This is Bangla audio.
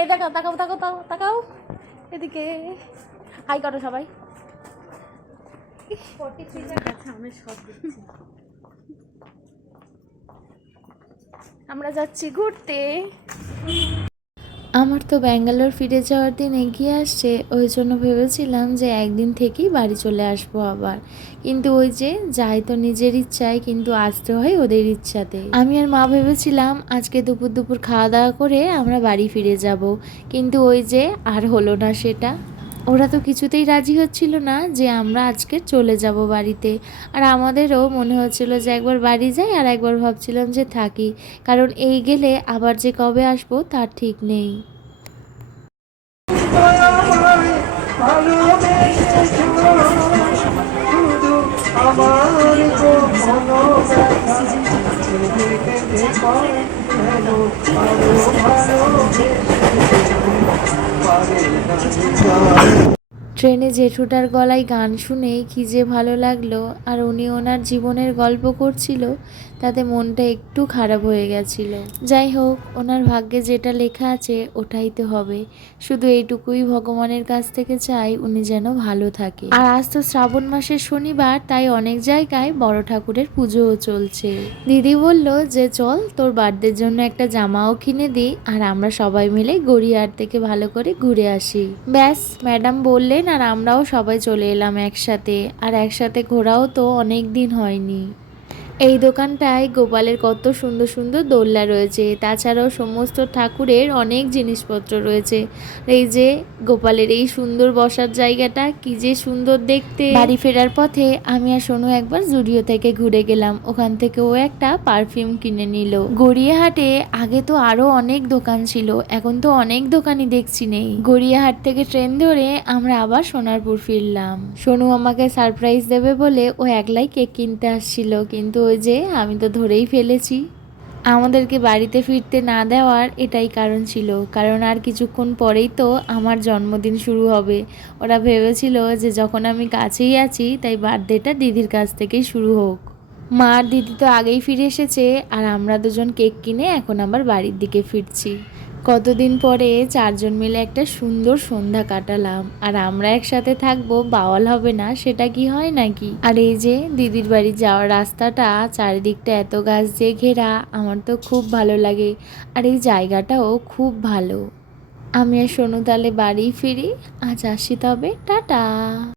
এই দেখাও, তাকাও তাকাও তাকাও এদিকে, হাই করো সবাই। আমরা যাচ্ছি ঘুরতে। আমার তো ব্যাঙ্গালোর ফিরে যাওয়ার দিন এগিয়ে আসছে, ওই জন্য ভেবেছিলাম যে একদিন থেকেই বাড়ি চলে আসবো আবার, কিন্তু ওই যে যাই তো নিজের ইচ্ছায়, কিন্তু আসতে হয় ওদের ইচ্ছাতে। আমি আর মা ভেবেছিলাম আজকে দুপুর দুপুর খাওয়া দাওয়া করে আমরা বাড়ি ফিরে যাব, কিন্তু ওই যে আর হলো না সেটা। ওরা তো কিছুতেই রাজি হচ্ছিল না যে আমরা আজকে চলে যাব বাড়িতে। আর আমাদেরও মনে হচ্ছিল যে একবার বাড়ি যাই, আর একবার ভাবছিলাম যে থাকি, কারণ এই গেলে আবার যে কবে আসবো তার ঠিক নেই। ট্রেনে জেঠুটার গলায় গান শুনে কী যে ভালো লাগলো, আর উনি ওনার জীবনের গল্প করছিল, তাতে মনটা একটু খারাপ হয়ে গেছিল। যাই হোক, ওনার ভাগ্যে যেটা লেখা আছে ওটাই তো হবে। শুধু এইটুকুই ভগবানের কাছ থেকে চাই উনি যেন ভালো থাকে। আর আজ তো শ্রাবণ মাসের শনিবার, তাই অনেক জায়গায় বড় ঠাকুরের পুজোও চলছে। দিদি বলল যে চল তোর বার্থডের জন্য একটা জামাও কিনে দিই, আর আমরা সবাই মিলে গড়িয়াহাট থেকে ভালো করে ঘুরে আসি। ব্যাস, ম্যাডাম বললেন আর আমরাও সবাই চলে এলাম একসাথে, আর একসাথে ঘোরাও তো অনেক দিন হয়নি। এই দোকানটায় গোপালের কত সুন্দর সুন্দর দোলনা রয়েছে, তাছাড়াও সমস্ত ঠাকুরের অনেক জিনিসপত্র রয়েছে। এই যে গোপালের এই সুন্দর বসার জায়গাটা কি যে সুন্দর দেখতে। বাড়ি ফেরার পথে আমি আর সোনু একবার জুডিও থেকে ঘুরে গেলাম, ওখান থেকে ও একটা পারফিউম কিনে নিল। গড়িয়াহাটে আগে তো আরো অনেক দোকান ছিল, এখন তো অনেক দোকানই দেখছি নেই। গড়িয়াহাট থেকে ট্রেন ধরে আমরা আবার সোনারপুর ফিরলাম। সোনু আমাকে সারপ্রাইজ দেবে বলে ও একলাই কেক কিনতে আসছিল, কিন্তু ওই যে আমি তো ধরেই ফেলেছি। আমাদেরকে বাড়িতে ফিরতে না দেওয়ার এটাই কারণ ছিল, কারণ আর কিছুক্ষণ পরেই তো আমার জন্মদিন শুরু হবে। ওরা ভেবেছিল যে যখন আমি কাছেই আছি তাই বার্থডেটা দিদির কাছ থেকেই শুরু হোক। মা আর দিদি তো আগেই ফিরে এসেছে, আর আমরা দুজন কেক কিনে এখন আবার বাড়ির দিকে ফিরছি। কতদিন পরে চারজন মিলে একটা সুন্দর সন্ধ্যা কাটালাম, আর আমরা একসাথে থাকবো, বাওয়াল হবে না সেটা কি হয় নাকি। আর এই যে দিদির বাড়ি যাওয়ার রাস্তাটা, চারিদিকটা এত গাছ দিয়ে ঘেরা, আমার তো খুব ভালো লাগে, আর এই জায়গাটাও খুব ভালো। আমি আর সোনু তাহলে বাড়ি ফিরি, আজ আসি তবে, টাটা।